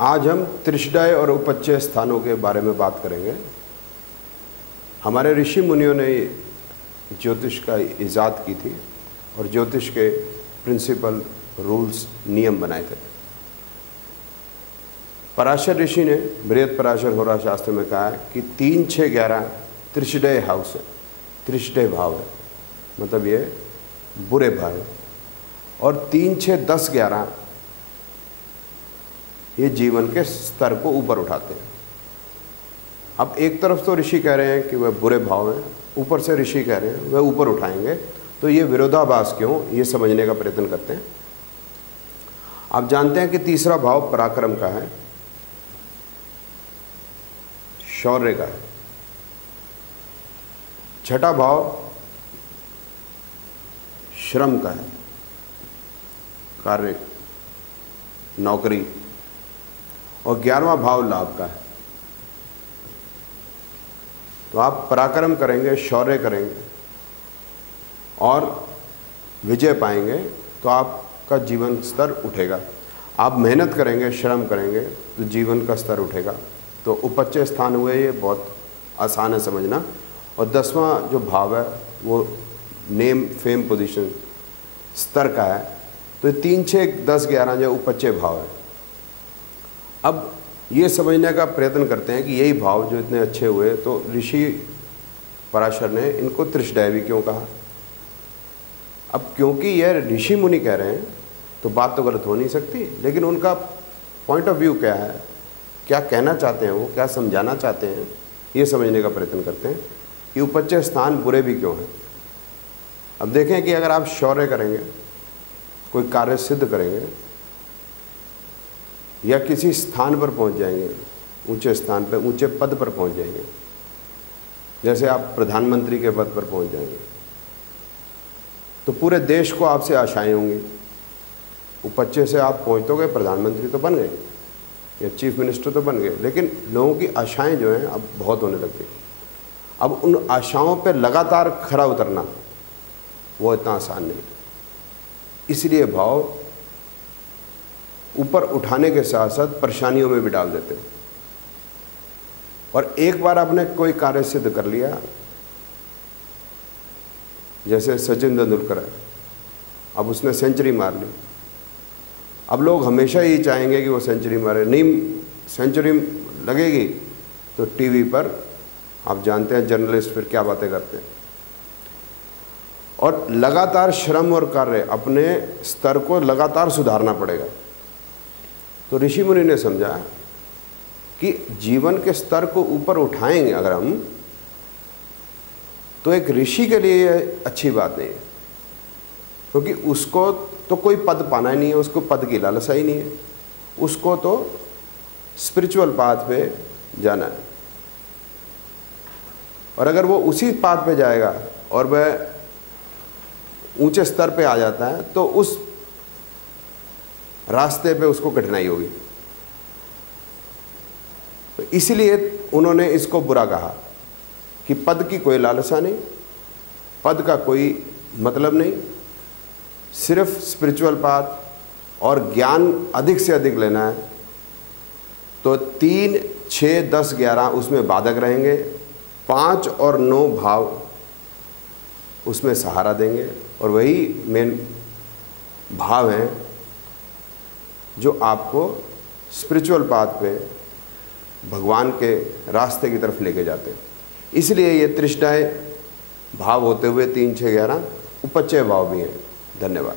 आज हम त्रिशदाय और उपचय स्थानों के बारे में बात करेंगे। हमारे ऋषि मुनियों ने ज्योतिष का इजाद की थी और ज्योतिष के प्रिंसिपल, रूल्स, नियम बनाए थे। पराशर ऋषि ने बृहद पराशर होरा शास्त्र में कहा है कि 3, 6, 11 त्रिशदय हाउस है, त्रिशदय भाव है, मतलब ये बुरे भाव है। और 3, 6, 10, 11 ये जीवन के स्तर को ऊपर उठाते हैं। अब एक तरफ तो ऋषि कह रहे हैं कि वह बुरे भाव हैं, ऊपर से ऋषि कह रहे हैं वह ऊपर उठाएंगे, तो ये विरोधाभास क्यों, ये समझने का प्रयत्न करते हैं। आप जानते हैं कि तीसरा भाव पराक्रम का है, शौर्य का है। छठा भाव श्रम का है, कार्य, नौकरी। और 11वां भाव लाभ का है। तो आप पराक्रम करेंगे, शौर्य करेंगे और विजय पाएंगे तो आपका जीवन स्तर उठेगा। आप मेहनत करेंगे, श्रम करेंगे तो जीवन का स्तर उठेगा। तो उपचय स्थान हुए, ये बहुत आसान है समझना। और 10वां जो भाव है वो नेम, फेम, पोजीशन, स्तर का है। तो 3, 6, 10, 11 जो उपचय भाव है। अब ये समझने का प्रयत्न करते हैं कि यही भाव जो इतने अच्छे हुए, तो ऋषि पराशर ने इनको त्रिशदाय भी क्यों कहा। अब क्योंकि यह ऋषि मुनि कह रहे हैं तो बात तो गलत हो नहीं सकती, लेकिन उनका पॉइंट ऑफ व्यू क्या है, क्या कहना चाहते हैं, वो क्या समझाना चाहते हैं, ये समझने का प्रयत्न करते हैं कि उपचय स्थान बुरे भी क्यों हैं। अब देखें कि अगर आप शौर्य करेंगे, कोई कार्य सिद्ध करेंगे या किसी स्थान पर पहुंच जाएंगे, ऊंचे स्थान पर, ऊंचे पद पर पहुंच जाएंगे, जैसे आप प्रधानमंत्री के पद पर पहुंच जाएंगे, तो पूरे देश को आपसे आशाएं होंगी। उपचय से आप पहुंच तो गए, प्रधानमंत्री तो बन गए या चीफ मिनिस्टर तो बन गए, लेकिन लोगों की आशाएं जो हैं अब बहुत होने लग गई। अब उन आशाओं पर लगातार खरा उतरना वो इतना आसान नहीं। इसलिए भाव ऊपर उठाने के साथ साथ परेशानियों में भी डाल देते हैं। और एक बार आपने कोई कार्य सिद्ध कर लिया, जैसे सचिन तेंदुलकर है, अब उसने सेंचुरी मार ली। अब लोग हमेशा ही चाहेंगे कि वो सेंचुरी मारे, नहीं सेंचुरी लगेगी तो टीवी पर आप जानते हैं जर्नलिस्ट फिर क्या बातें करते हैं। और लगातार श्रम और कार्य, अपने स्तर को लगातार सुधारना पड़ेगा। तो ऋषि मुनि ने समझा कि जीवन के स्तर को ऊपर उठाएंगे अगर हम, तो एक ऋषि के लिए अच्छी बात नहीं है, क्योंकि उसको तो कोई पद पाना ही नहीं है, उसको पद की लालसा ही नहीं है, उसको तो स्पिरिचुअल पाथ पे जाना है। और अगर वो उसी पाथ पे जाएगा और वह ऊंचे स्तर पे आ जाता है तो उस रास्ते पे उसको कठिनाई होगी। तो इसलिए उन्होंने इसको बुरा कहा कि पद की कोई लालसा नहीं, पद का कोई मतलब नहीं, सिर्फ स्पिरिचुअल पाथ और ज्ञान अधिक से अधिक लेना है। तो 3, 6, 10, 11 उसमें बाधक रहेंगे, 5 और 9 भाव उसमें सहारा देंगे। और वही मेन भाव हैं जो आपको स्पिरिचुअल पाथ पे भगवान के रास्ते की तरफ लेके जाते हैं। इसलिए ये त्रिशदाय भाव होते हुए 3, 6, 11 उपचय भाव भी हैं। धन्यवाद।